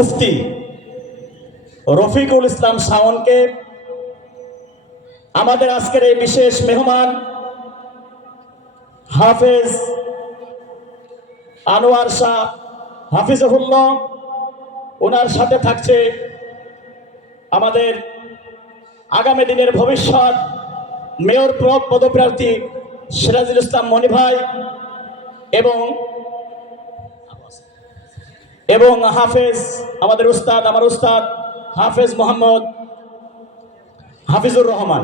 মুফতি রফিকুল ইসলাম শাওনকে আমাদের আজকের এই বিশেষ মেহমান হাফেজ আনোয়ার শাহ হাফিজহুল্লাহ, ওনার সাথে থাকছে আমাদের আগামী দিনের ভবিষ্যৎ মেয়র প্র- পদপ্রার্থী সিরাজুল ইসলাম মনি ভাই এবং এবং হাফেজ, আমাদের উস্তাদ, আমার উস্তাদ, হাফেজ মোহাম্মদ হাফিজুর রহমান।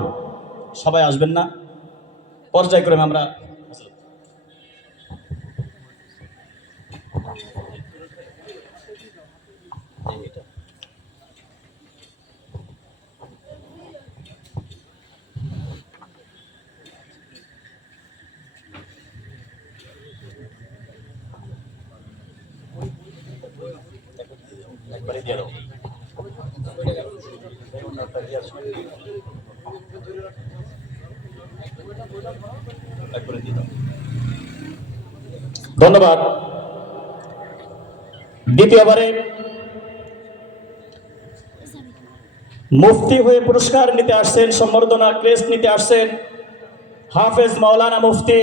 সবাই আসবেন না? পর্যায়ক্রমে আমরা দাও। ধন্যবাদ। দ্বিতীয়বারে মুফতি হয়ে পুরস্কার নিতে আসছেন, সম্বর্ধনা ক্রেস্ট নিতে আসছেন হাফেজ মাওলানা মুফতি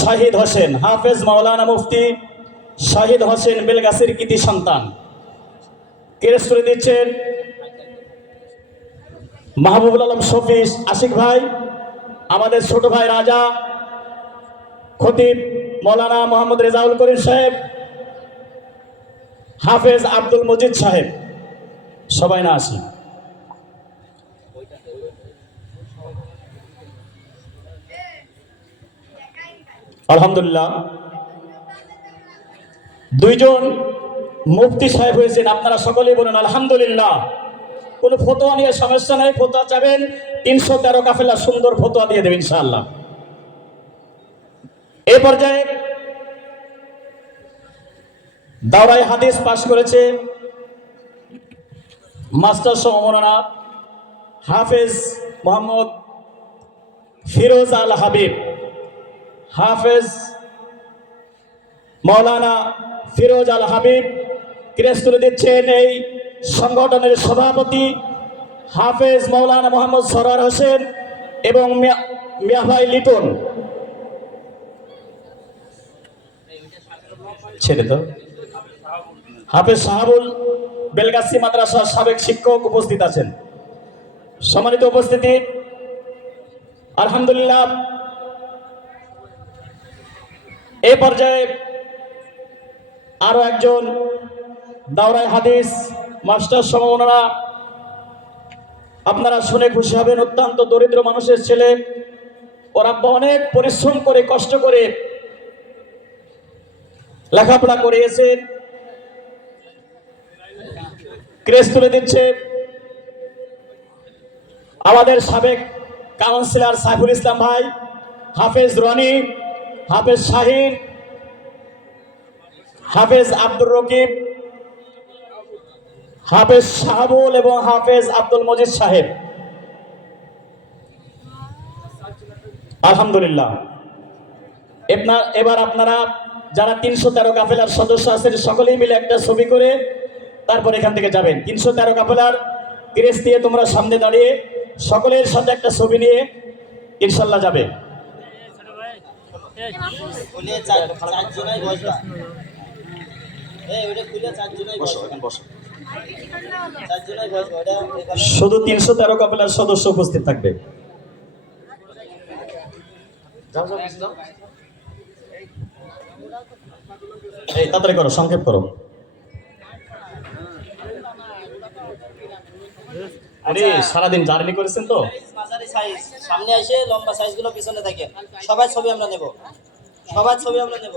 শাহিদ হোসেন। হাফেজ মাওলানা মুফতি শাহিদ হোসেন বেলগাছির কৃতি সন্তান। করে দিচ্ছেন? মাহবুবুল আলম শফিস, আশিক ভাই, আমাদের ছোট ভাই রাজা, খতিব মৌলানা মোহাম্মদ রেজাউল করিম সাহেব, হাফেজ আব্দুল মজিদ সাহেব, সবাই না আসি। আলহামদুলিল্লাহ। দুইজন মুফতি সাহেব হয়েছেন, আপনারা সকলেই বলেন, আলহামদুলিল্লাহ। কোনো ফতোয়া নিয়ে সমস্যা নেই, ফতোয়া চাবেন। তিনশো তেরো কাফেলা সুন্দর ফতোয়া দিয়ে দেবেন ইনশাআল্লাহ। এই পর্যায়ে দাওরাই হাদিস পাশ করেছে মাস্টার সমমনা হাফেজ মোহাম্মদ ফিরোজ আল হাবিব, হাফেজ মৌলানা ফিরোজ আল হাবিব ক্রেস তুলে দিচ্ছেন এই সংগঠনের সভাপতি হাফেজ মৌলানা মোহাম্মদ সরার হোসেন এবং মিয়াভাই মিয়া ভাই লিটন। ছেড়ে তো হাফেজ সাহাবুল বেলগাছি মাদ্রাসার সাবেক শিক্ষক উপস্থিত আছেন। সম্মানিত উপস্থিতি, আলহামদুলিল্লাহ। এ পর্যায়ে আরও একজন দাওরাই হাদিস মাস্টার সমমনা আপনারা শুনে খুশি হবেন, অত্যন্ত দরিদ্র মানুষের ছেলে। ওরা অনেক পরিশ্রম করে, কষ্ট করে লেখাপড়া করিয়েছেন ক্রেস তুলে দিচ্ছে। আমাদের সাবেক কাউন্সিলর সাইফুল ইসলাম ভাই, হাফেজ রনি, হাফেজ শাহিন, হাফেজ আব্দুর রকিব হাফেজ শাহাবুল এবং হাফেজ আব্দুল মজিদ সাহেব। আলহামদুলিল্লাহ। এবার আপনারা যারা তিনশো তেরো কাফেলার সদস্য আছেন, সকলেই মিলে একটা ছবি করে তারপর এখান থেকে যাবেন। তিনশো তেরো কাফেলার তিরেস দিয়ে তোমরা সামনে দাঁড়িয়ে সকলের সাথে একটা ছবি নিয়ে ইনশাল্লাহ যাবে। খুলে চার শুধু তিনশো তেরো কাপেলার সদস্য উপস্থিত থাকবে। এই তাড়াতাড়ি করো সংক্ষেপ করো। আরে সারাদিন জার্নি করেছেন তো? সাইজ সামনে এসে লম্বা সাইজগুলো পিছনে থাকে। সবাই ছবি আমরা নেব। সবার ছবি আমরা নেব।